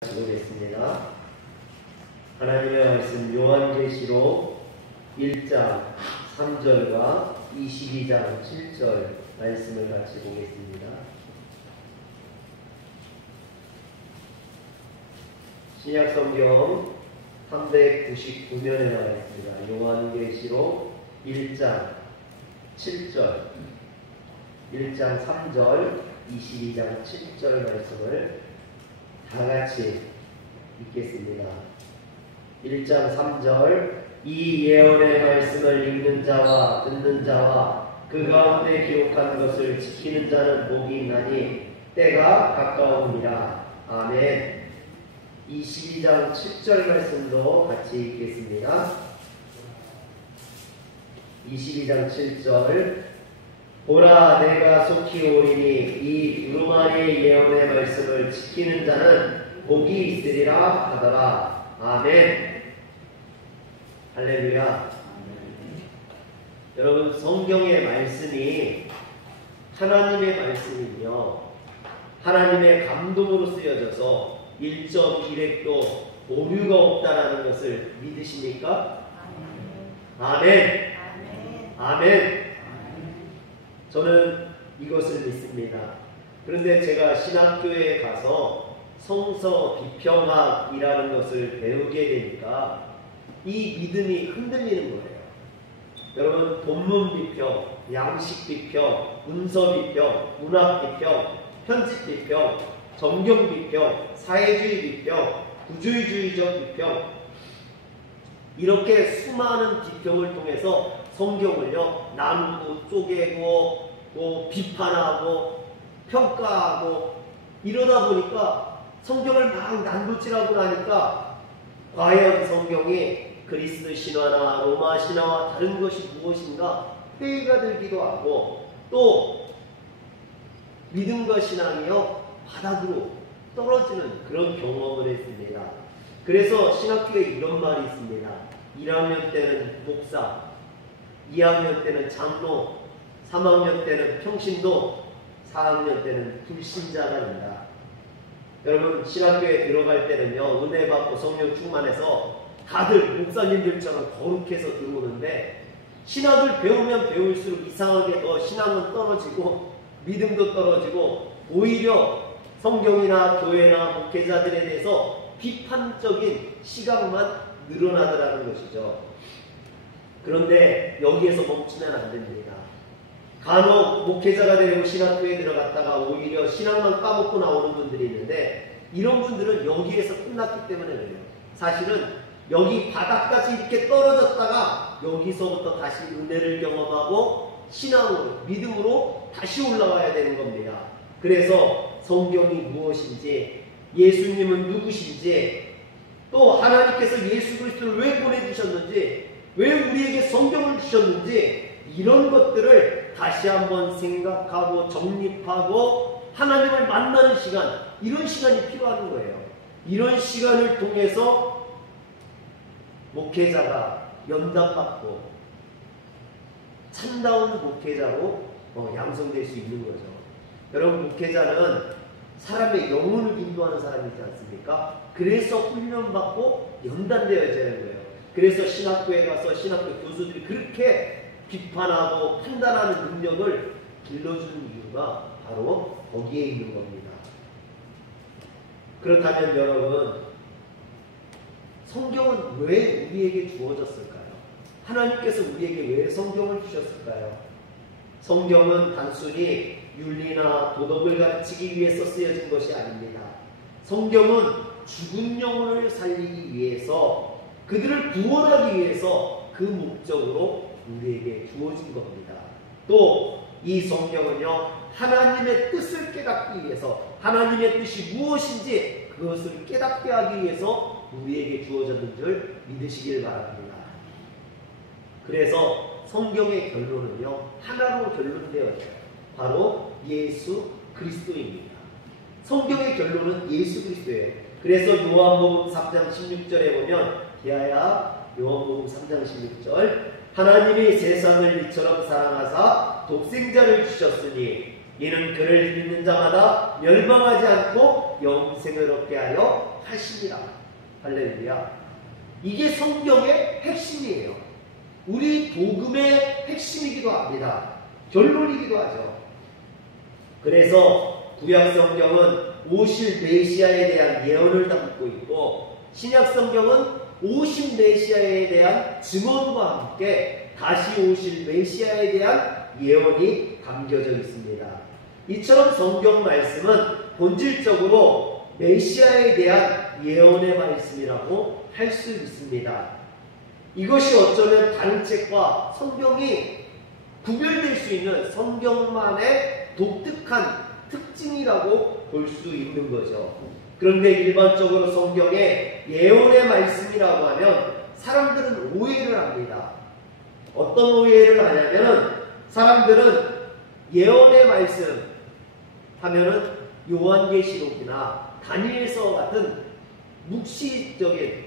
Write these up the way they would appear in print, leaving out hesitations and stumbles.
보겠습니다. 하나님의 말씀 요한계시록 1장 3절과 22장 7절 말씀을 같이 보겠습니다. 신약성경 399면에 나와 있습니다. 요한계시록 1장 7절, 1장 3절, 22장 7절 말씀을 다같이 읽겠습니다. 1장 3절 이 예언의 말씀을 읽는 자와 듣는 자와 그 가운데 기록한 것을 지키는 자는 복이 있나니 때가 가까우니라. 아멘. 22장 7절 말씀도 같이 읽겠습니다. 22장 7절 보라 내가 속히 오리니 이 두루마리의 예언의 말씀을 지키는 자는 복이 있으리라 하더라. 아멘. 할렐루야. 여러분, 성경의 말씀이 하나님의 말씀이며 하나님의 감동으로 쓰여져서 일점 기획도 오류가 없다라는 것을 믿으십니까? 아멘. 아멘. 저는 이것을 믿습니다. 그런데 제가 신학교에 가서 성서 비평학이라는 것을 배우게 되니까 이 믿음이 흔들리는 거예요. 여러분, 본문 비평, 양식 비평, 문서 비평, 문학 비평, 편집 비평, 정경 비평, 사회주의 비평, 구주의주의적 비평, 이렇게 수많은 비평을 통해서 성경을요 나누고 쪼개고 또 비판하고 평가하고 이러다 보니까 성경을 막 난도질하고 나니까 과연 성경이 그리스 신화나 로마 신화와 다른 것이 무엇인가 회의가 들기도 하고 또 믿음과 신앙이요 바닥으로 떨어지는 그런 경험을 했습니다. 그래서 신학교에 이런 말이 있습니다. 1학년 때는 목사, 2학년 때는 장로, 3학년 때는 평신도, 4학년 때는 불신자가 된다. 여러분, 신학교에 들어갈 때는요 은혜 받고 성령 충만해서 다들 목사님들처럼 거룩해서 들어오는데 신학을 배우면 배울수록 이상하게 더 신앙은 떨어지고 믿음도 떨어지고 오히려 성경이나 교회나 목회자들에 대해서 비판적인 시각만 늘어나더라는 것이죠. 그런데 여기에서 멈추면 안 됩니다. 간혹 목회자가 되려고 신학교에 들어갔다가 오히려 신학만 까먹고 나오는 분들이 있는데 이런 분들은 여기에서 끝났기 때문에 그래요. 사실은 여기 바닥까지 이렇게 떨어졌다가 여기서부터 다시 은혜를 경험하고 신앙으로, 믿음으로 다시 올라와야 되는 겁니다. 그래서 성경이 무엇인지, 예수님은 누구신지, 또 하나님께서 예수 그리스도를 왜 보내주셨는지, 왜 우리에게 성경을 주셨는지 이런 것들을 다시 한번 생각하고 정립하고 하나님을 만나는 시간, 이런 시간이 필요한 거예요. 이런 시간을 통해서 목회자가 연단받고 참다운 목회자로 양성될 수 있는 거죠. 여러분, 목회자는 사람의 영혼을 인도하는 사람이지 않습니까? 그래서 훈련받고 연단되어져야 하는 거예요. 그래서 신학교에 가서 신학교 교수들이 그렇게 비판하고 판단하는 능력을 길러주는 이유가 바로 거기에 있는 겁니다. 그렇다면 여러분, 성경은 왜 우리에게 주어졌을까요? 하나님께서 우리에게 왜 성경을 주셨을까요? 성경은 단순히 윤리나 도덕을 가르치기 위해서 쓰여진 것이 아닙니다. 성경은 죽은 영혼을 살리기 위해서, 그들을 구원하기 위해서 그 목적으로 우리에게 주어진 겁니다. 또 이 성경은요 하나님의 뜻을 깨닫기 위해서, 하나님의 뜻이 무엇인지 그것을 깨닫게 하기 위해서 우리에게 주어졌는 줄 믿으시길 바랍니다. 그래서 성경의 결론은요 하나로 결론되어져요. 바로 예수 그리스도입니다. 성경의 결론은 예수 그리스도예요. 그래서 요한복음 3장 16절에 보면, 디아야 요한복음 3장 16절, 하나님이 세상을 이처럼 사랑하사 독생자를 주셨으니 이는 그를 믿는 자마다 멸망하지 않고 영생을 얻게 하여 하시니라. 할렐루야. 이게 성경의 핵심이에요. 우리 복음의 핵심이기도 합니다. 결론이기도 하죠. 그래서 구약 성경은 오실 메시아에 대한 예언을 담고 있고, 신약 성경은 오실 메시아에 대한 증언과 함께 다시 오실 메시아에 대한 예언이 담겨져 있습니다. 이처럼 성경 말씀은 본질적으로 메시아에 대한 예언의 말씀이라고 할 수 있습니다. 이것이 어쩌면 다른 책과 성경이 구별될 수 있는 성경만의 독특한 특징이라고 볼 수 있는 거죠. 그런데 일반적으로 성경에 예언의 말씀이라고 하면 사람들은 오해를 합니다. 어떤 오해를 하냐면, 사람들은 예언의 말씀 하면은 요한계시록이나 다니엘서 같은 묵시적인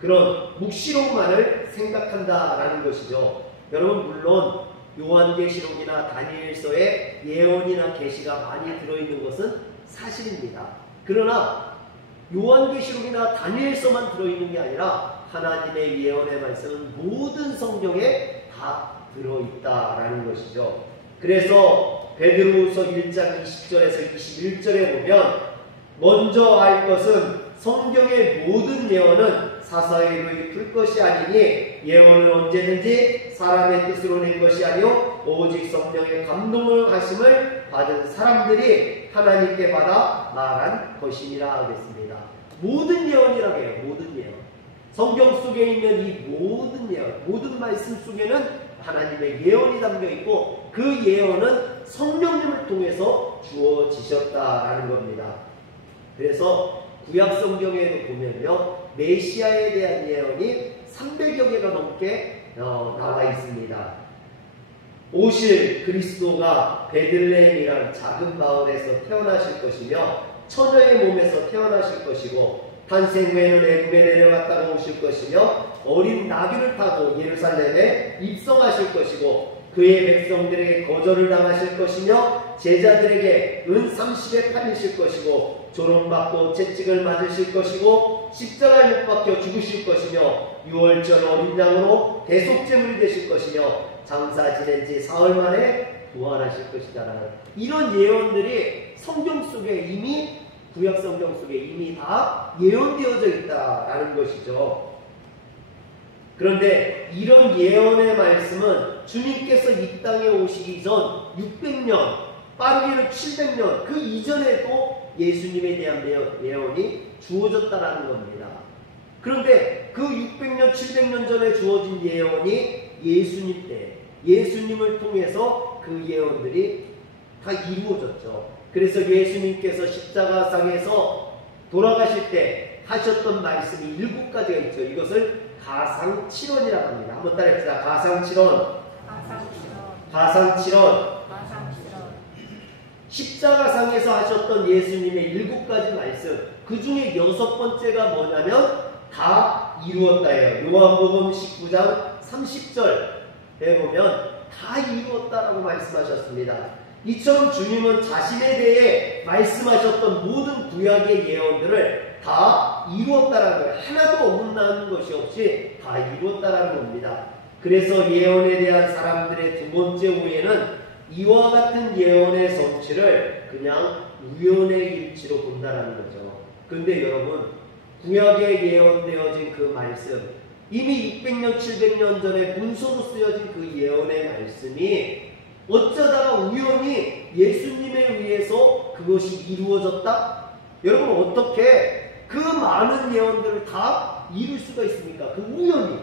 그런 묵시록만을 생각한다라는 것이죠. 여러분, 물론 요한계시록이나 다니엘서에 예언이나 계시가 많이 들어있는 것은 사실입니다. 그러나 요한계시록이나 다니엘서만 들어있는 게 아니라 하나님의 예언의 말씀은 모든 성경에 다 들어있다라는 것이죠. 그래서 베드로후서 1장 20절에서 21절에 보면, 먼저 알 것은 성경의 모든 예언은 사사의로 이풀 것이 아니니 예언은 언제든지 사람의 뜻으로 낸 것이 아니요 오직 성령의 감동을 하심을 받은 사람들이 하나님께 받아 말한 것이니라 하겠습니다. 모든 예언이라고 해요. 모든 예언. 성경 속에 있는 이 모든 예언, 모든 말씀 속에는 하나님의 예언이 담겨 있고, 그 예언은 성령님을 통해서 주어지셨다라는 겁니다. 그래서 구약 성경에도 보면요, 메시아에 대한 예언이 300여 개가 넘게 나와 있습니다. 오실 그리스도가 베들레헴이라는 작은 마을에서 태어나실 것이며, 처녀의 몸에서 태어나실 것이고, 탄생 후에는 애굽에 내려갔다가 오실 것이며, 어린 나귀를 타고 예루살렘에 입성하실 것이고, 그의 백성들에게 거절을 당하실 것이며, 제자들에게 은 30에 팔리실 것이고, 조롱받고 채찍을 맞으실 것이고, 십자가에 못 박혀 죽으실 것이며, 유월절 어린 양으로 대속제물이 되실 것이며, 장사 지낸 지 사흘 만에 부활하실 것이다라는 이런 예언들이 성경 속에 이미, 구약 성경 속에 이미 다 예언되어져 있다라는 것이죠. 그런데 이런 예언의 말씀은 주님께서 이 땅에 오시기 전 600년, 빠르게는 700년 그 이전에도 예수님에 대한 예언이 주어졌다라는 겁니다. 그런데 그 600년, 700년 전에 주어진 예언이 예수님 때, 예수님을 통해서 그 예언들이 다 이루어졌죠. 그래서 예수님께서 십자가상에서 돌아가실 때 하셨던 말씀이 7가지가 있죠. 이것을 가상칠언이라고 합니다. 한번 따라합시다. 가상칠언. 가상칠언. 십자가상에서 하셨던 예수님의 7가지 말씀, 그 중에 6번째가 뭐냐면 다 이루었다예요. 요한복음 19장 30절에 보면 다 이루었다라고 말씀하셨습니다. 이처럼 주님은 자신에 대해 말씀하셨던 모든 구약의 예언들을 다 이루었다라는 거예요. 하나도 어긋나는 것이 없이 다 이루었다라는 겁니다. 그래서 예언에 대한 사람들의 두 번째 오해는 이와 같은 예언의 성취를 그냥 우연의 일치로 본다라는 거죠. 그런데 여러분, 구약에 예언되어진 그 말씀, 이미 600년, 700년 전에 문서로 쓰여진 그 예언의 말씀이 어쩌다가 우연히 예수님에 의해서 그것이 이루어졌다? 여러분, 어떻게 그 많은 예언들을 다 이룰 수가 있습니까? 그 우연히.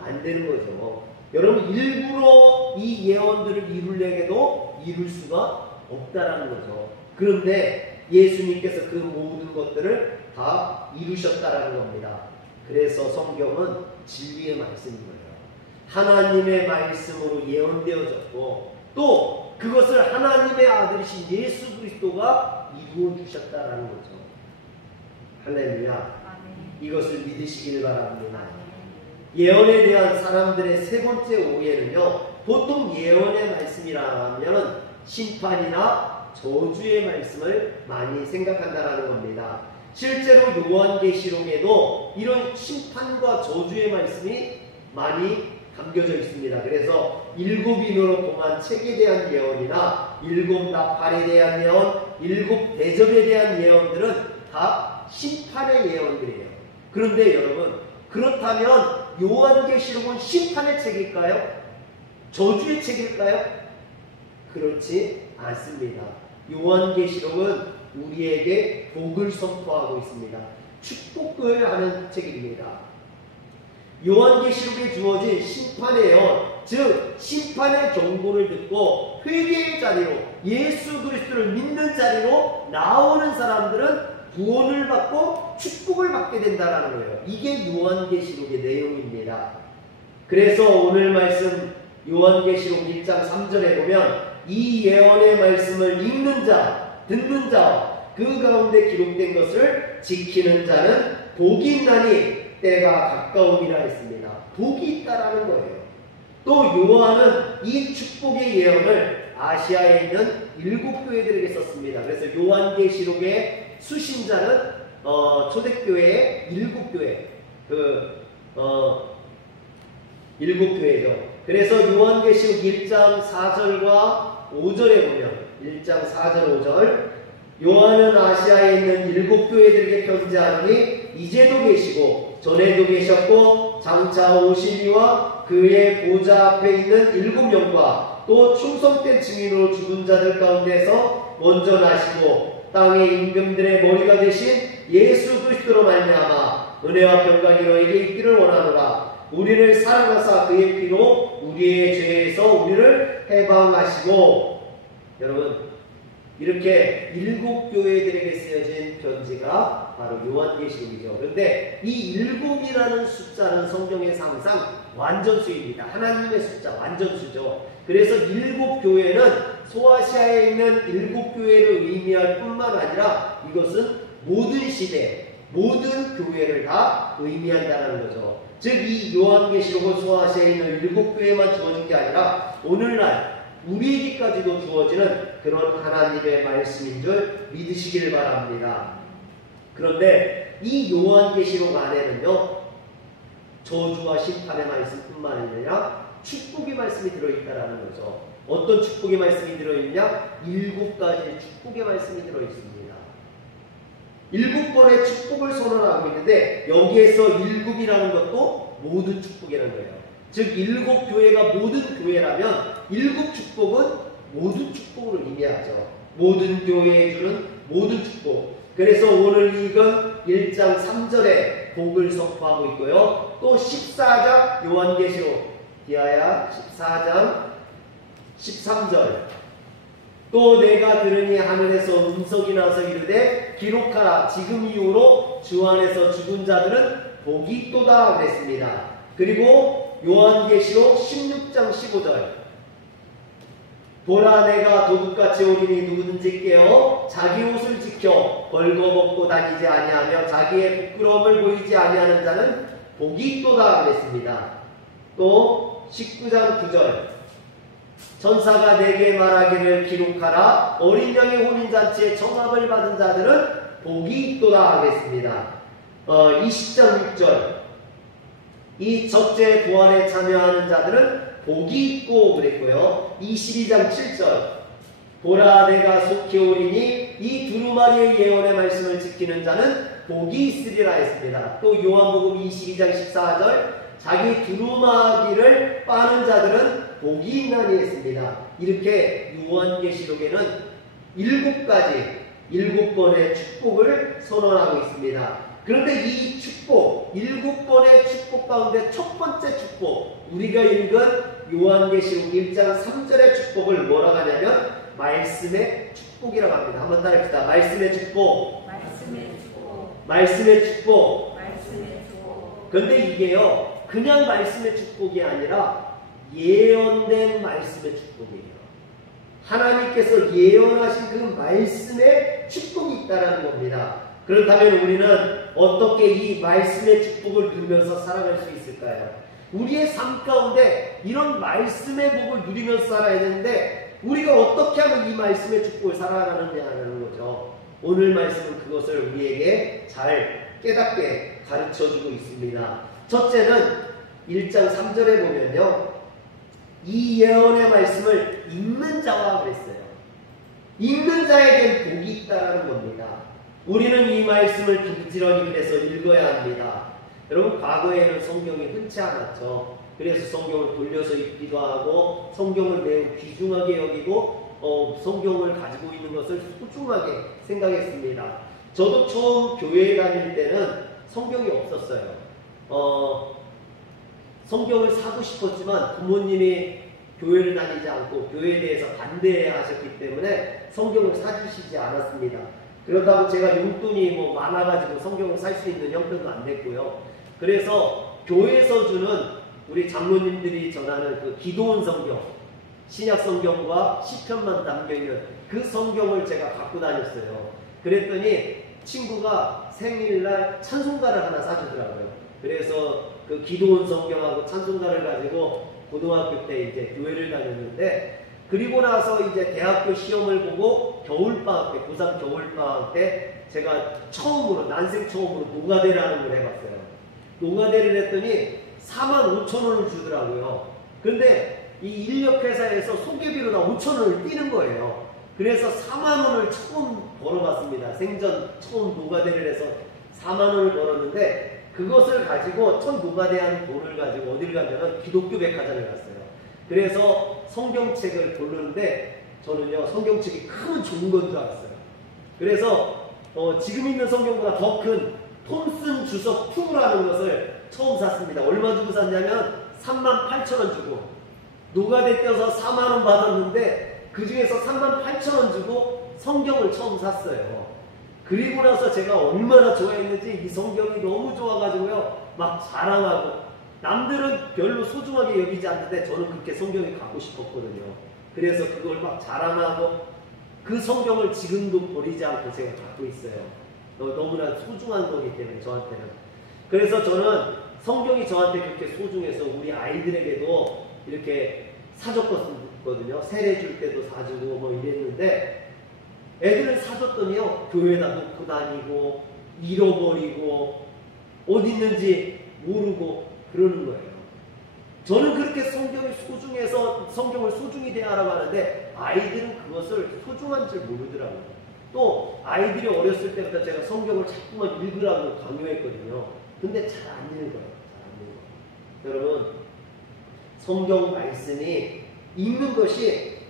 안 되는 거죠. 여러분, 일부러 이 예언들을 이루려고도 이룰 수가 없다라는 거죠. 그런데 예수님께서 그 모든 것들을 다 이루셨다라는 겁니다. 그래서 성경은 진리의 말씀인 거예요. 하나님의 말씀으로 예언되어졌고, 또 그것을 하나님의 아들이신 예수 그리스도가 이루어 주셨다라는 거죠. 할렐루야. 이것을 믿으시길 바랍니다. 예언에 대한 사람들의 세 번째 오해는요, 보통 예언의 말씀이라 하면 심판이나 저주의 말씀을 많이 생각한다라는 겁니다. 실제로 요한계시록에도 이런 심판과 저주의 말씀이 많이 담겨져 있습니다. 그래서 7인으로 봉한 책에 대한 예언이나 7나팔에 대한 예언, 7대접에 대한 예언들은 다 심판의 예언들이에요. 그런데 여러분, 그렇다면 요한계시록은 심판의 책일까요? 저주의 책일까요? 그렇지 않습니다. 요한계시록은 우리에게 복을 선포하고 있습니다. 축복을 하는 책입니다. 요한계시록에 주어진 심판의 예언, 즉 심판의 경고를 듣고 회개의 자리로, 예수 그리스도를 믿는 자리로 나오는 사람들은 구원을 받고 축복을 받게 된다는 거예요. 이게 요한계시록의 내용입니다. 그래서 오늘 말씀 요한계시록 1장 3절에 보면 이 예언의 말씀을 읽는 자, 듣는 자, 그 가운데 기록된 것을 지키는 자는 복이 있나니 때가 가까움이라 했습니다. 복이 있다라는 거예요. 또 요한은 이 축복의 예언을 아시아에 있는 7교회들에게 썼습니다. 그래서 요한계시록의 수신자는 초대교회의 7교회, 7교회죠. 그래서 요한계시록 1장 4절과 5절에 보면 1장 4절 5절 요한은 아시아에 있는 7교회들에게 편지하노니 이제도 계시고 전에도 계셨고 장차 오시니와 그의 보좌 앞에 있는 7명과 또 충성된 증인으로 죽은 자들 가운데서 먼저 나시고 땅의 임금들의 머리가 되신 예수 그리스도로 말미암아 은혜와 평강이 너에게 있기를 원하노라. 우리를 사랑하사 그의 피로 우리의 죄에서 우리를 해방하시고. 여러분, 이렇게 7교회들에게 쓰여진 편지가 바로 요한계시록이죠. 그런데 이 7이라는 숫자는 성경에서 항상 완전수입니다. 하나님의 숫자, 완전수죠. 그래서 7교회는 소아시아에 있는 7교회를 의미할 뿐만 아니라 이것은 모든 시대, 모든 교회를 다 의미한다는 거죠. 즉 이 요한계시록은 소아시아에 있는 7교회만 주어진 게 아니라 오늘날 우리에게까지도 주어지는 그런 하나님의 말씀인 줄 믿으시길 바랍니다. 그런데 이 요한계시록 안에는요, 저주와 심판의 말씀뿐만 아니라 축복의 말씀이 들어있다라는 거죠. 어떤 축복의 말씀이 들어있냐? 7가지 축복의 말씀이 들어있습니다. 7번의 축복을 선언하고 있는데 여기에서 7이라는 것도 모든 축복이라는 거예요. 즉 7교회가 모든 교회라면 7 축복은 모든 축복으로 의미하죠. 모든 교회에 주는 모든 축복. 그래서 오늘 읽은 1장 3절에 복을 선포하고 있고요. 또 14장 요한계시록 디아야 14장 13절 또 내가 들으니 하늘에서 음성이 나서 이르되 기록하라. 지금 이후로 주 안에서 죽은 자들은 복이 있도다 그랬습니다. 그리고 요한계시록 16장 15절 보라 내가 도둑같이 오리니 누구든지 깨어 자기 옷을 지켜 벌거벗고 다니지 아니하며 자기의 부끄러움을 보이지 아니하는 자는 복이 있도다 그랬습니다. 또 19장 9절 천사가 내게 말하기를 기록하라. 어린 양의 혼인잔치에 청함을 받은 자들은 복이 있도다 하겠습니다. 20장 6절 이 첫째 부활에 참여하는 자들은 복이 있고 그랬고요. 22장 7절 보라 내가 속히 오리니 이 두루마리의 예언의 말씀을 지키는 자는 복이 있으리라 했습니다. 또 요한복음 22장 14절 자기 두루마기를 빠는 자들은 복이 있나니 했습니다. 이렇게 요한계시록에는 7번의 축복을 선언하고 있습니다. 그런데 이 축복, 7번의 축복 가운데 첫 번째 축복, 우리가 읽은 요한계시록 1장 3절의 축복을 뭐라고 하냐면 말씀의 축복이라고 합니다. 한번 따라합시다. 말씀의 축복. 말씀의 축복. 말씀의 축복. 말씀의 축복. 그런데 이게요, 그냥 말씀의 축복이 아니라 예언된 말씀의 축복이에요. 하나님께서 예언하신 그 말씀의 축복이 있다는 겁니다. 그렇다면 우리는 어떻게 이 말씀의 축복을 누리면서 살아갈 수 있을까요? 우리의 삶 가운데 이런 말씀의 복을 누리면서 살아야 되는데 우리가 어떻게 하면 이 말씀의 축복을 살아가느냐는 거죠. 오늘 말씀은 그것을 우리에게 잘 깨닫게 가르쳐주고 있습니다. 첫째는 1장 3절에 보면요, 이 예언의 말씀을 읽는 자와 그랬어요. 읽는 자에겐 복이 있다라는 겁니다. 우리는 이 말씀을 부지런히 그래서 읽어야 합니다. 여러분, 과거에는 성경이 흔치 않았죠. 그래서 성경을 돌려서 읽기도 하고 성경을 매우 귀중하게 여기고 성경을 가지고 있는 것을 소중하게 생각했습니다. 저도 처음 교회에 다닐 때는 성경이 없었어요. 성경을 사고 싶었지만 부모님이 교회를 다니지 않고 교회에 대해서 반대하셨기 때문에 성경을 사주시지 않았습니다. 그렇다고 제가 용돈이 많아가지고 성경을 살 수 있는 형편도 안 됐고요. 그래서 교회에서 주는 우리 장로님들이 전하는 그 기도원 성경, 신약 성경과 시편만 담겨있는 그 성경을 제가 갖고 다녔어요. 그랬더니 친구가 생일날 찬송가를 하나 사주더라고요. 그래서 그 기도원 성경하고 찬송가를 가지고 고등학교 때 이제 교회를 다녔는데, 그리고 나서 이제 대학교 시험을 보고 겨울방학 때, 고3 겨울방학 때 제가 처음으로, 난생 처음으로 노가대라는 걸 해봤어요. 노가대를 했더니 45,000원을 주더라고요. 그런데 이 인력회사에서 소개비로 나 5,000원을 띄는 거예요. 그래서 40,000원을 처음 벌어봤습니다. 생전 처음 노가대를 해서 40,000원을 벌었는데, 그것을 가지고 첫 노가대한 돈을 가지고 어디를 가냐면 기독교 백화점에 갔어요. 그래서 성경책을 고르는데 저는요, 성경책이 크면 좋은 건 줄 알았어요. 그래서 지금 있는 성경보다 더 큰 톰슨 주석 2라는 것을 처음 샀습니다. 얼마 주고 샀냐면 38,000원 주고, 노가대 떼어서 40,000원 받았는데 그 중에서 38,000원 주고 성경을 처음 샀어요. 그리고 나서 제가 얼마나 좋아했는지, 이 성경이 너무 좋아가지고요, 막 자랑하고, 남들은 별로 소중하게 여기지 않는데 저는 그렇게 성경이 갖고 싶었거든요. 그래서 그걸 막 자랑하고, 그 성경을 지금도 버리지 않고 제가 갖고 있어요. 너무나 소중한 거기 때문에 저한테는. 그래서 저는 성경이 저한테 그렇게 소중해서 우리 아이들에게도 이렇게 사줬거든요. 세례 줄 때도 사주고 이랬는데, 애들은 사줬더니요, 교회에다 놓고 다니고 잃어버리고 어디 있는지 모르고 그러는 거예요. 저는 그렇게 성경이 소중해서 성경을 소중히 대하라고 하는데, 아이들은 그것을 소중한 줄 모르더라고요. 또 아이들이 어렸을 때부터 제가 성경을 자꾸만 읽으라고 강요했거든요. 근데 잘 안 읽어요. 잘 안 읽어요. 여러분, 성경 말씀이 읽는 것이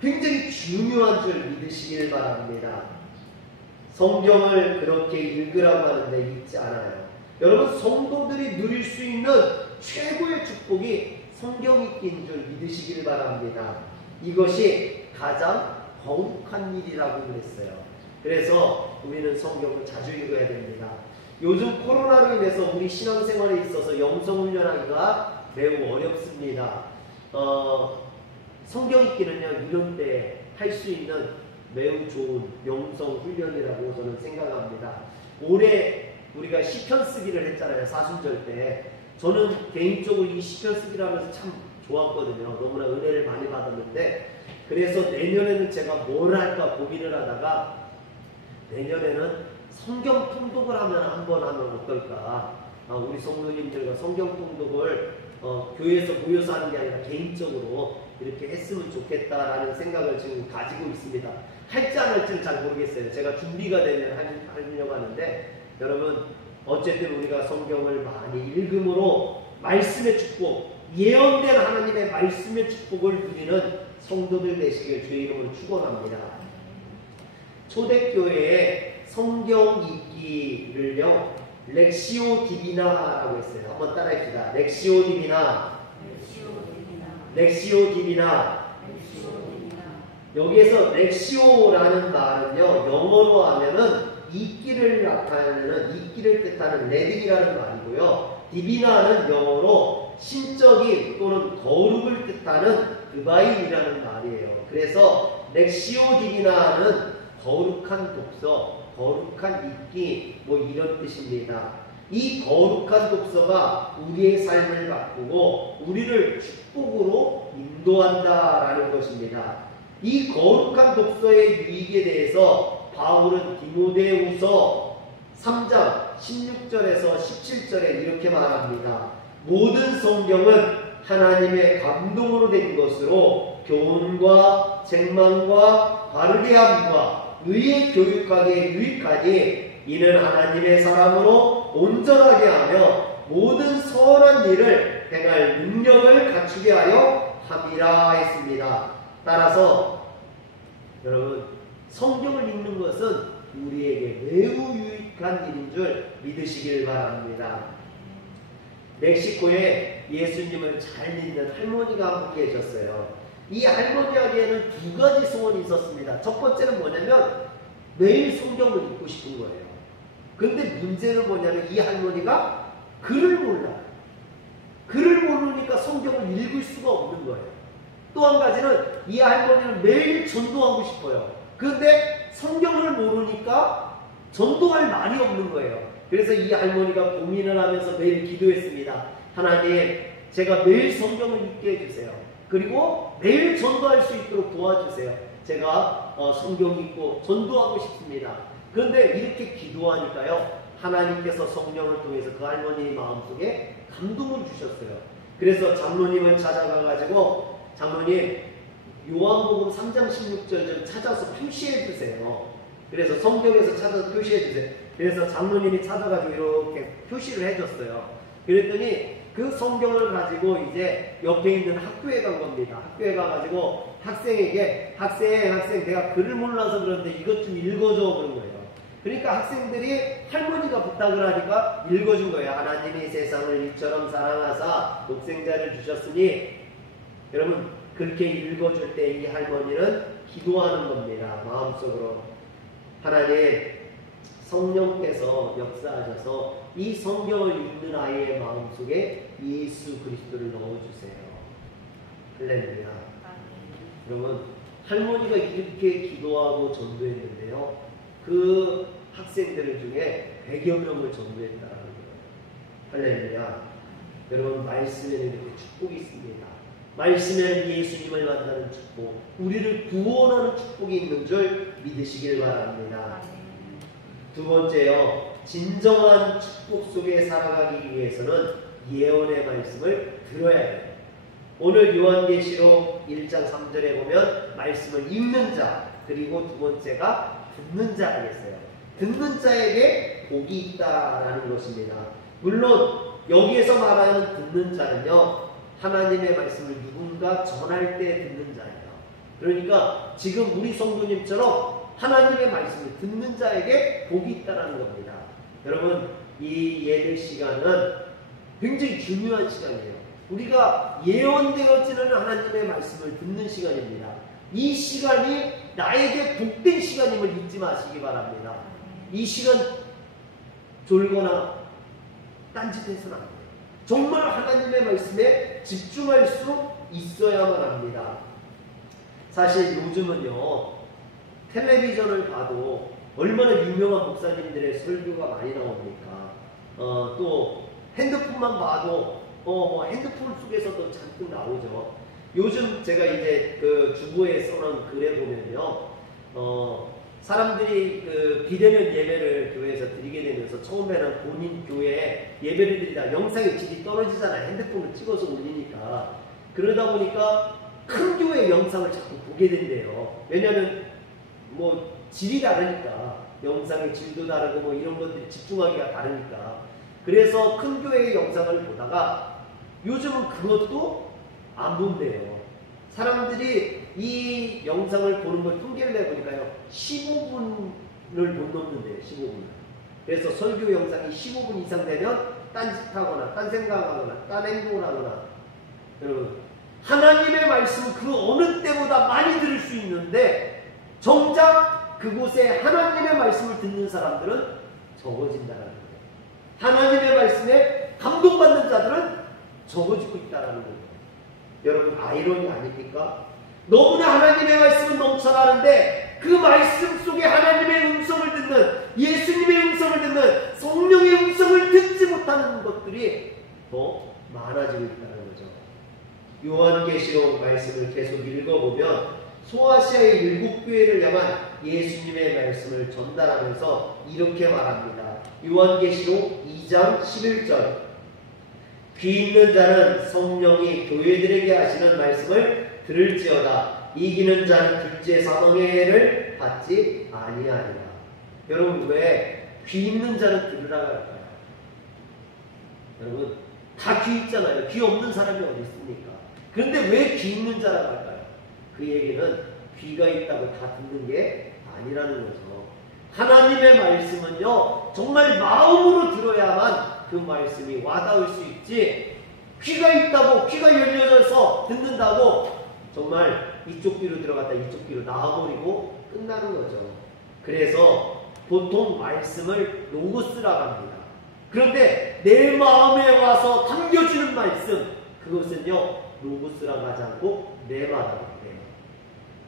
굉장히 중요한 줄 믿으시길 바랍니다. 성경을 그렇게 읽으라고 하는데 읽지 않아요. 여러분, 성도들이 누릴 수 있는 최고의 축복이 성경 읽기인 줄 믿으시길 바랍니다. 이것이 가장 거룩한 일이라고 그랬어요. 그래서 우리는 성경을 자주 읽어야 됩니다. 요즘 코로나로 인해서 우리 신앙생활에 있어서 영성훈련하기가 매우 어렵습니다. 성경 읽기는요, 이런 때 할 수 있는 매우 좋은 영성훈련이라고 저는 생각합니다. 올해 우리가 시편 쓰기를 했잖아요. 사순절 때. 저는 개인적으로 이 시편 쓰기를 하면서 참 좋았거든요. 너무나 은혜를 많이 받았는데, 그래서 내년에는 제가 뭘 할까 고민을 하다가, 내년에는 성경 통독을 한번 하면 어떨까. 우리 성도님들과 성경 통독을 교회에서 모여서 하는 게 아니라 개인적으로 이렇게 했으면 좋겠다라는 생각을 지금 가지고 있습니다. 할지 안 할지는 잘 모르겠어요. 제가 준비가 되면 하려고 하는데, 여러분, 어쨌든 우리가 성경을 많이 읽음으로 말씀의 축복, 예언된 하나님의 말씀의 축복을 누리는 성도들 되시길 주의 이름으로 축원합니다. 초대교회의 성경 읽기를요, 렉시오 디비나라고 했어요. 한번 따라합시다. 렉시오 디비나. 렉시오 디비나. 여기에서 렉시오라는 말은요, 영어로 하면은 읽기를 나타내는, 읽기를 뜻하는 레딩이라는 말이고요. 디비나는 영어로 신적인 또는 거룩을 뜻하는 드바인이라는 말이에요. 그래서 렉시오 디비나는 거룩한 독서, 거룩한 읽기, 이런 뜻입니다. 이 거룩한 독서가 우리의 삶을 바꾸고 우리를 축복으로 인도한다라는 것입니다. 이 거룩한 독서의 유익에 대해서 바울은 디모데후서 3장 16절에서 17절에 이렇게 말합니다. 모든 성경은 하나님의 감동으로 된 것으로 교훈과 책망과 바르게 함과 의에 교육하기에 유익하니 이는 하나님의 사람으로 온전하게 하며 모든 선한 일을 행할 능력을 갖추게 하여 함이라 했습니다. 따라서 여러분, 성경을 읽는 것은 우리에게 매우 유익한 일인 줄 믿으시길 바랍니다. 멕시코에 예수님을 잘 믿는 할머니가 한 분 계셨어요. 이 할머니에게는 두 가지 소원이 있었습니다. 첫 번째는 뭐냐면 매일 성경을 읽고 싶은 거예요. 근데 문제는 뭐냐면 이 할머니가 글을 몰라요. 글을 모르니까 성경을 읽을 수가 없는 거예요. 또 한 가지는 이 할머니는 매일 전도하고 싶어요. 그런데 성경을 모르니까 전도할 말이 없는 거예요. 그래서 이 할머니가 고민을 하면서 매일 기도했습니다. 하나님, 제가 매일 성경을 읽게 해주세요. 그리고 매일 전도할 수 있도록 도와주세요. 제가 성경 읽고 전도하고 싶습니다. 그런데 이렇게 기도하니까요, 하나님께서 성령을 통해서 그 할머니 마음속에 감동을 주셨어요. 그래서 장로님을 찾아가가지고, 장로님, 요한복음 3장 16절 좀 찾아서 표시해 주세요. 그래서 성경에서 찾아서 표시해 주세요. 그래서 장로님이 찾아가지고 이렇게 표시를 해줬어요. 그랬더니 그 성경을 가지고 이제 옆에 있는 학교에 간 겁니다. 학교에 가가지고 학생에게, 학생, 내가 글을 몰라서 그런데 이것 좀 읽어줘 그런 거예요. 그러니까 학생들이 할머니가 부탁을 하니까 읽어준 거예요. 하나님이 세상을 이처럼 사랑하사 독생자를 주셨으니. 여러분, 그렇게 읽어줄 때 이 할머니는 기도하는 겁니다. 마음속으로. 하나님, 성령께서 역사하셔서 이 성경을 읽는 아이의 마음속에 예수 그리스도를 넣어주세요. 할렐루야. 여러분, 할머니가 이렇게 기도하고 전도했는데요, 그 학생들 중에 100여 명을 전도했다는 거예요. 할렐루야. 여러분, 말씀에는 이렇게 축복이 있습니다. 말씀에는 예수님을 만나는 축복, 우리를 구원하는 축복이 있는 줄 믿으시길 바랍니다. 두 번째요, 진정한 축복 속에 살아가기 위해서는 예언의 말씀을 들어야 해요. 오늘 요한계시록 1장 3절에 보면 말씀을 읽는 자, 그리고 두 번째가 듣는 자겠어요. 듣는 자에게 복이 있다라는 것입니다. 물론 여기에서 말하는 듣는 자는요, 하나님의 말씀을 누군가 전할 때 듣는 자예요. 그러니까 지금 우리 성도님처럼 하나님의 말씀을 듣는 자에게 복이 있다는 겁니다. 여러분, 이 예배 시간은 굉장히 중요한 시간이에요. 우리가 예언되어지는 하나님의 말씀을 듣는 시간입니다. 이 시간이 나에게 복된 시간임을 잊지 마시기 바랍니다. 이 시간 졸거나 딴짓해서는 안 돼요. 정말 하나님의 말씀에 집중할 수 있어야만 합니다. 사실 요즘은요, 텔레비전을 봐도 얼마나 유명한 목사님들의 설교가 많이 나옵니까? 또 핸드폰만 봐도 핸드폰 속에서도 잔뜩 나오죠. 요즘 제가 이제 그 주보에 써놓은 글에 보면요, 사람들이 그 비대면 예배를 교회에서 드리게 되면서 처음에는 본인 교회에 예배를 드리다 영상의 질이 떨어지잖아요. 핸드폰을 찍어서 올리니까. 그러다 보니까 큰 교회 영상을 자꾸 보게 된대요. 왜냐하면 뭐 질이 다르니까, 영상의 질도 다르고 뭐 이런 것들이 집중하기가 다르니까. 그래서 큰 교회의 영상을 보다가 요즘은 그것도 안 본대요. 사람들이 이 영상을 보는 걸 통계를 내보니까요, 15분을 못 넘는데요. 15분. 그래서 설교 영상이 15분 이상 되면 딴짓하거나 딴 생각하거나 딴 행동을 하거나. 여러분, 하나님의 말씀은 그 어느 때보다 많이 들을 수 있는데 정작 그곳에 하나님의 말씀을 듣는 사람들은 적어진다는 거예요. 하나님의 말씀에 감동받는 자들은 적어지고 있다는 거예요. 여러분, 아이러니 아닙니까? 너무나 하나님의 말씀은 넘쳐나는데 그 말씀 속에 하나님의 음성을 듣는, 예수님의 음성을 듣는, 성령의 음성을 듣지 못하는 것들이 더 많아지고 있다는 거죠. 요한계시록 말씀을 계속 읽어보면 소아시아의 7교회를 향한 예수님의 말씀을 전달하면서 이렇게 말합니다. 요한계시록 2장 11절. 귀 있는 자는 성령이 교회들에게 하시는 말씀을 들을지어다. 이기는 자는 둘째 사망의 해를 받지 아니하리라. 여러분, 왜 귀 있는 자는 들으라고 할까요? 여러분, 다 귀 있잖아요. 귀 없는 사람이 어디 있습니까? 그런데 왜 귀 있는 자라고 할까요? 그 얘기는 귀가 있다고 다 듣는 게 아니라는 거죠. 하나님의 말씀은요, 정말 마음으로 들어야만 그 말씀이 와닿을 수 있지, 귀가 있다고, 귀가 열려져서 듣는다고 정말 이쪽 귀로 들어갔다 이쪽 귀로 나와버리고 끝나는 거죠. 그래서 보통 말씀을 로고스라고 합니다. 그런데 내 마음에 와서 담겨지는 말씀, 그것은요 로고스라고 하지 않고 레마라고 해요.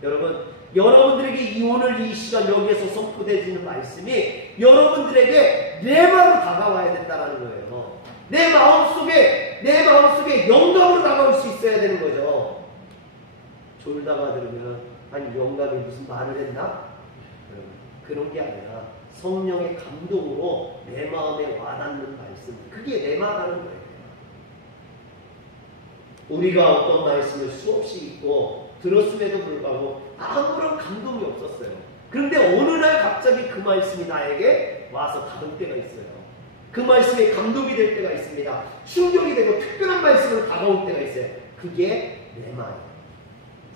여러분, 여러분들에게 오늘 이 시간 여기에서 선포되어지는 말씀이 여러분들에게 레마로 다가와야 된다는 거예요. 내 마음속에 영감으로 다가올 수 있어야 되는 거죠. 졸다가 들으면 아니 영감이 무슨 말을 했나? 그런 게 아니라 성령의 감동으로 내 마음에 와닿는 말씀, 그게 레마라는 거예요. 우리가 어떤 말씀을 수없이 읽고 들었음에도 불구하고 아무런 감동이 없었어요. 그런데 어느 날 갑자기 그 말씀이 나에게 와서 닿을 때가 있어요. 그 말씀에 감동이 될 때가 있습니다. 충격이 되고 특별한 말씀으로 다가올 때가 있어요. 그게 레마예요.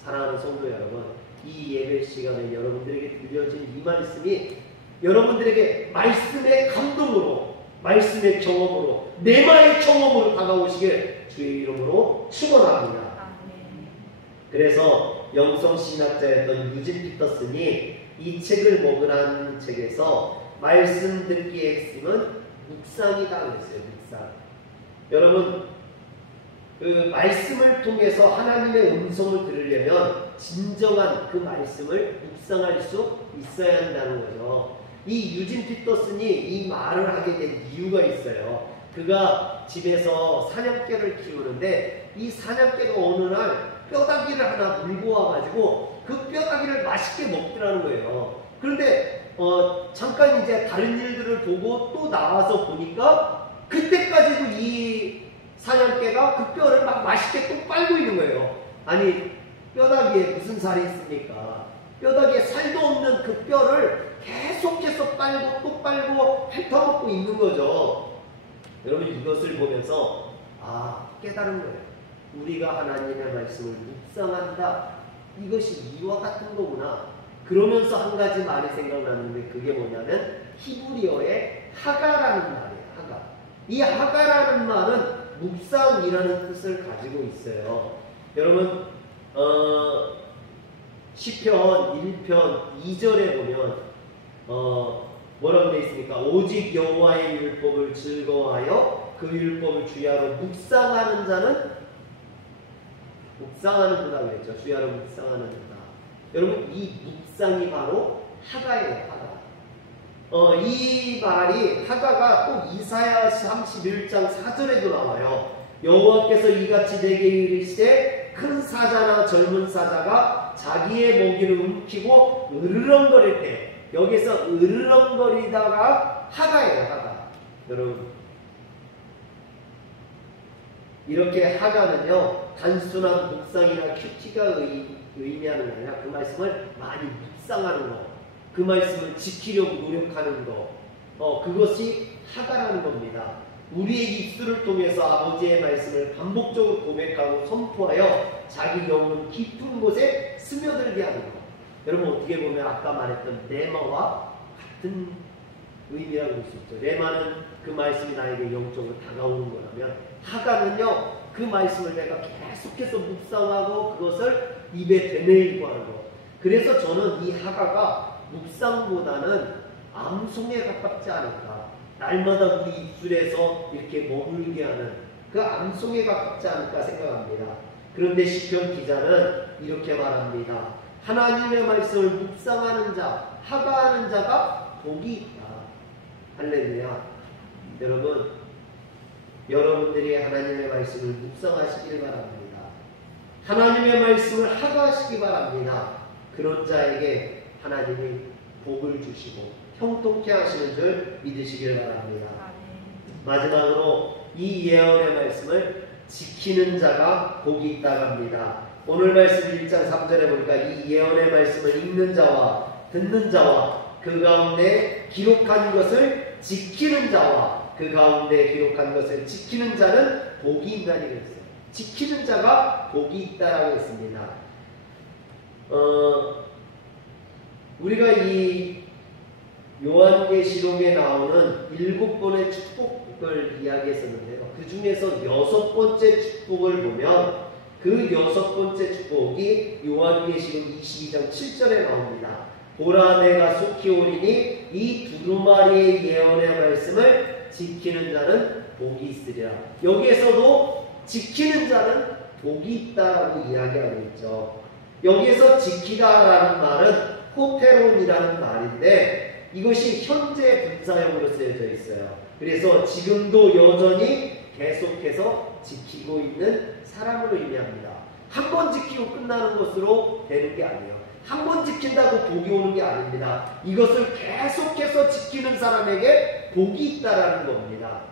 사랑하는 성도 여러분, 이 예배 시간에 여러분들에게 들려진 이 말씀이 여러분들에게 말씀의 감동으로, 말씀의 경험으로, 레마의 경험으로 다가오시길 주의 이름으로 축원합니다. 그래서 영성신학자였던 유진 피터슨이 이 책을 먹으라는 책에서 말씀 듣기의 핵심은 묵상이다 그랬어요. 묵상. 여러분, 그 말씀을 통해서 하나님의 음성을 들으려면 진정한 그 말씀을 묵상할 수 있어야 한다는 거죠. 이 유진 피터슨이 이 말을 하게 된 이유가 있어요. 그가 집에서 사냥개를 키우는데 이 사냥개가 어느 날 뼈다귀를 하나 물고 와가지고 그 뼈다귀를 맛있게 먹더라는 거예요. 그런데 잠깐 이제 다른 일들을 보고 또 나와서 보니까 그때까지도 이 사냥개가 그 뼈를 막 맛있게 또 빨고 있는 거예요. 아니, 뼈다귀에 무슨 살이 있습니까? 뼈다귀에 살도 없는 그 뼈를 계속해서 빨고 또 빨고 핥아먹고 있는 거죠. 여러분, 이것을 보면서 깨달은 거예요. 우리가 하나님의 말씀을 묵상한다, 이것이 이와 같은 거구나. 그러면서 한 가지 말이 생각나는데 그게 뭐냐면 히브리어의 하가라는 말이에요. 하가. 이 하가라는 말은 묵상이라는 뜻을 가지고 있어요. 여러분, 시편 1편 2절에 보면 뭐라고 되어 있습니까? 오직 여호와의 율법을 즐거워하여 그 율법을 주야로 묵상하는 자는 묵상하는구나 그랬죠. 주야로 묵상하는구나. 여러분, 이 묵상이 바로 하가예요. 하가. 이 말이 하가가 또 이사야 31장 4절에도 나와요. 여호와께서 이같이 내게 이르시되 큰 사자나 젊은 사자가 자기의 먹이를 움키고 으르렁거릴 때, 여기서 으르렁거리다가 하가예요. 하가. 여러분, 이렇게 하가는요 단순한 묵상이나 큐티가 의미하는 게 아니라 그 말씀을 많이 묵상하는 것, 그 말씀을 지키려고 노력하는 것, 그것이 하가라는 겁니다. 우리의 입술을 통해서 아버지의 말씀을 반복적으로 고백하고 선포하여 자기 영혼 깊은 곳에 스며들게 하는 것. 여러분, 어떻게 보면 아까 말했던 레마와 같은 의미라고 볼 수 있죠. 레마는 그 말씀이 나에게 영적으로 다가오는 거라면, 하가는요 그 말씀을 내가 계속해서 묵상하고 그것을 입에 되뇌이고 하는 것. 그래서 저는 이 하가가 묵상보다는 암송에 가깝지 않을까, 날마다 우리 입술에서 이렇게 머물게 하는 그 암송에 가깝지 않을까 생각합니다. 그런데 시편 기자는 이렇게 말합니다. 하나님의 말씀을 묵상하는 자, 하가하는 자가 복이 있다. 할렐루야. 여러분, 여러분들이 하나님의 말씀을 묵상하시길 바랍니다. 하나님의 말씀을 하가하시기 바랍니다. 그런 자에게 하나님이 복을 주시고 형통케 하시는 줄 믿으시길 바랍니다. 아멘. 마지막으로 이 예언의 말씀을 지키는 자가 복이 있다고 합니다. 오늘 말씀 1장 3절에 보니까 이 예언의 말씀을 읽는 자와 듣는 자와 그 가운데 기록한 것을 지키는 자와 그 가운데 기록한 것을 지키는 자는 복이 있다고 했어요. 지키는 자가 복이 있다라고 했습니다. 우리가 이 요한계시록에 나오는 7번의 축복을 이야기했었는데요. 그 중에서 6번째 축복을 보면 그 6번째 축복이 요한계시록 22장 7절에 나옵니다. 보라 내가 속히 오리니 이 두루마리의 예언의 말씀을 지키는 자는 복이 있으리라. 여기에서도 지키는 자는 복이 있다라고 이야기하고 있죠. 여기에서 지키다라는 말은 호테론이라는 말인데 이것이 현재 분사형으로 쓰여져 있어요. 그래서 지금도 여전히 계속해서 지키고 있는 사람으로 의미합니다. 한 번 지키고 끝나는 것으로 되는 게 아니에요. 한 번 지킨다고 복이 오는 게 아닙니다. 이것을 계속해서 지키는 사람에게 복이 있다라는 겁니다.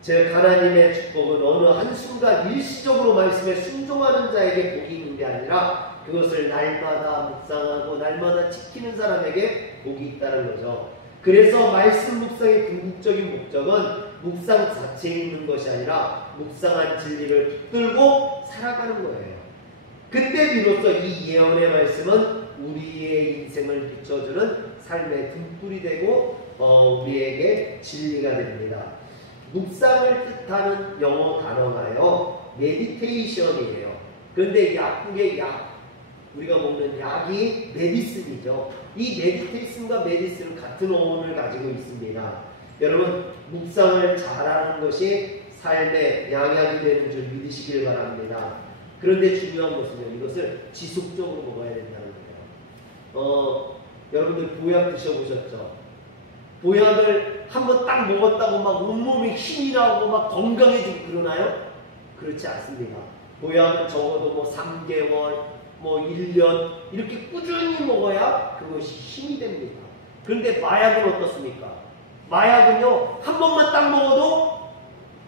즉 하나님의 축복은 어느 한순간 일시적으로 말씀에 순종하는 자에게 복이 있는 게 아니라 그것을 날마다 묵상하고 날마다 지키는 사람에게 복이 있다는 거죠. 그래서 말씀 묵상의 궁극적인 목적은 묵상 자체에 있는 것이 아니라 묵상한 진리를 붙들고 살아가는 거예요. 그때 비로소 이 예언의 말씀은 우리의 인생을 비춰주는 삶의 등불이 되고 우리에게 진리가 됩니다. 묵상을 뜻하는 영어 단어가요 메디테이션이에요. 그런데 약국의 약, 우리가 먹는 약이 메디슨이죠. 이 메디테이션과 메디슨은 같은 어원을 가지고 있습니다. 여러분 묵상을 잘하는 것이 삶의 양약이 되는 줄 믿으시길 바랍니다. 그런데 중요한 것은요, 이것을 지속적으로 먹어야 된다는 거예요. 여러분들 보약 드셔보셨죠? 보약을 한번 딱 먹었다고 막 온몸에 힘이 나고 막 건강해지고 그러나요? 그렇지 않습니다. 보약은 적어도 뭐 3개월, 뭐 1년 이렇게 꾸준히 먹어야 그것이 힘이 됩니다. 그런데 마약은 어떻습니까? 마약은요, 한 번만 딱 먹어도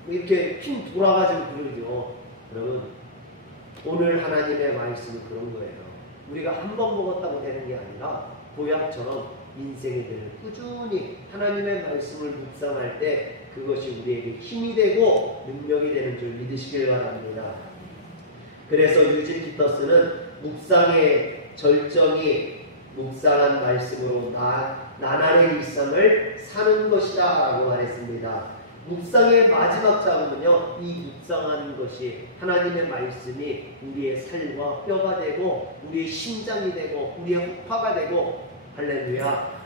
이렇게 힘 돌아가지고 그러죠. 여러분, 오늘 하나님의 말씀은 그런 거예요. 우리가 한 번 먹었다고 되는 게 아니라 보약처럼 인생에 대해 꾸준히 하나님의 말씀을 묵상할 때 그것이 우리에게 힘이 되고 능력이 되는 줄 믿으시길 바랍니다. 그래서 유진 피터스는 묵상의 절정이 묵상한 말씀으로 나날의 일상을 사는 것이다 라고 말했습니다. 묵상의 마지막 작업은요, 이 묵상하는 것이 하나님의 말씀이 우리의 살과 뼈가 되고 우리의 심장이 되고 우리의 호파가 되고 할렐루야.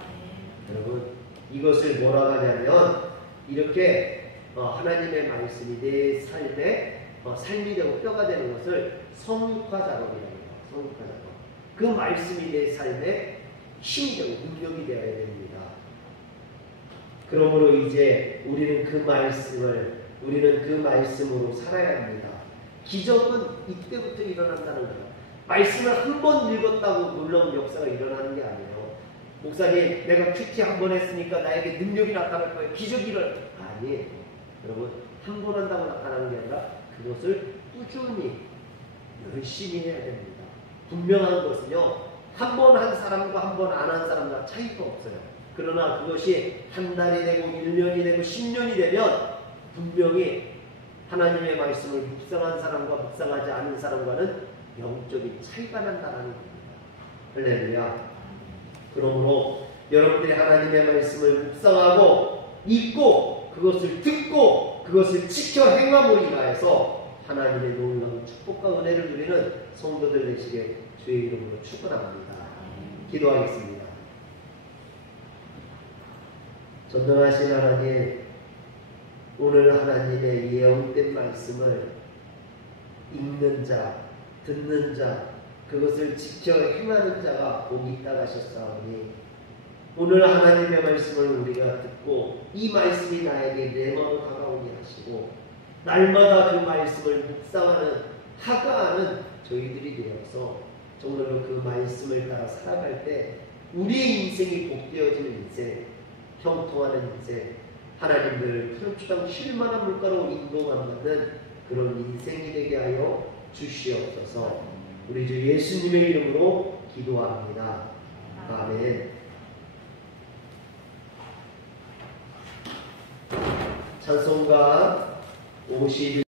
여러분 이것을 뭐라고 하냐면 이렇게 하나님의 말씀이 내 삶에 삶이 되고 뼈가 되는 것을 성육화 작업이라고 해요. 성육화 작업. 그 말씀이 내 삶에 힘이 되고 능력이 되어야 됩니다. 그러므로 이제 우리는 그 말씀으로 살아야 합니다. 기적은 이때부터 일어난다는 거예요. 말씀을 한 번 읽었다고 놀라운 역사가 일어나는 게 아니에요. 목사님, 내가 큐티 한 번 했으니까 나에게 능력이 나타날 거예요. 기적이 아니에요. 여러분, 한 번 한다고 나타나는 게 아니라 그것을 꾸준히 열심히 해야 됩니다. 분명한 것은요, 한 번 한 사람과 한 번 안 한 사람과 차이가 없어요. 그러나 그것이 한 달이 되고 1년이 되고 10년이 되면 분명히 하나님의 말씀을 묵상한 사람과 묵상하지 않은 사람과는 영적인 차이가 난다는 겁니다. 할렐루야. 그러므로 여러분들이 하나님의 말씀을 묵상하고 읽고 그것을 듣고 그것을 지켜 행함으로 인하여서 하나님의 놀라운 축복과 은혜를 누리는 성도들 되시게 주의 이름으로 축원합니다. 기도하겠습니다. 전능하신 하나님, 오늘 하나님의 예언된 말씀을 읽는 자, 듣는 자, 그것을 지켜 행하는 자가 복이 있다 하셨사오니 오늘 하나님의 말씀을 우리가 듣고 이 말씀이 나에게 내 마음으로 다가오게 하시고 날마다 그 말씀을 묵상하는 하가하는 저희들이 되어서 정말로 그 말씀을 따라 살아갈 때 우리의 인생이 복되어지는 인생, 형통하는 인생, 하나님들 푸른 초장 쉴만한 물가로 인도받는 그런 인생이 되게 하여 주시옵소서. 우리 주 예수님의 이름으로 기도합니다. 아멘. 찬송가 51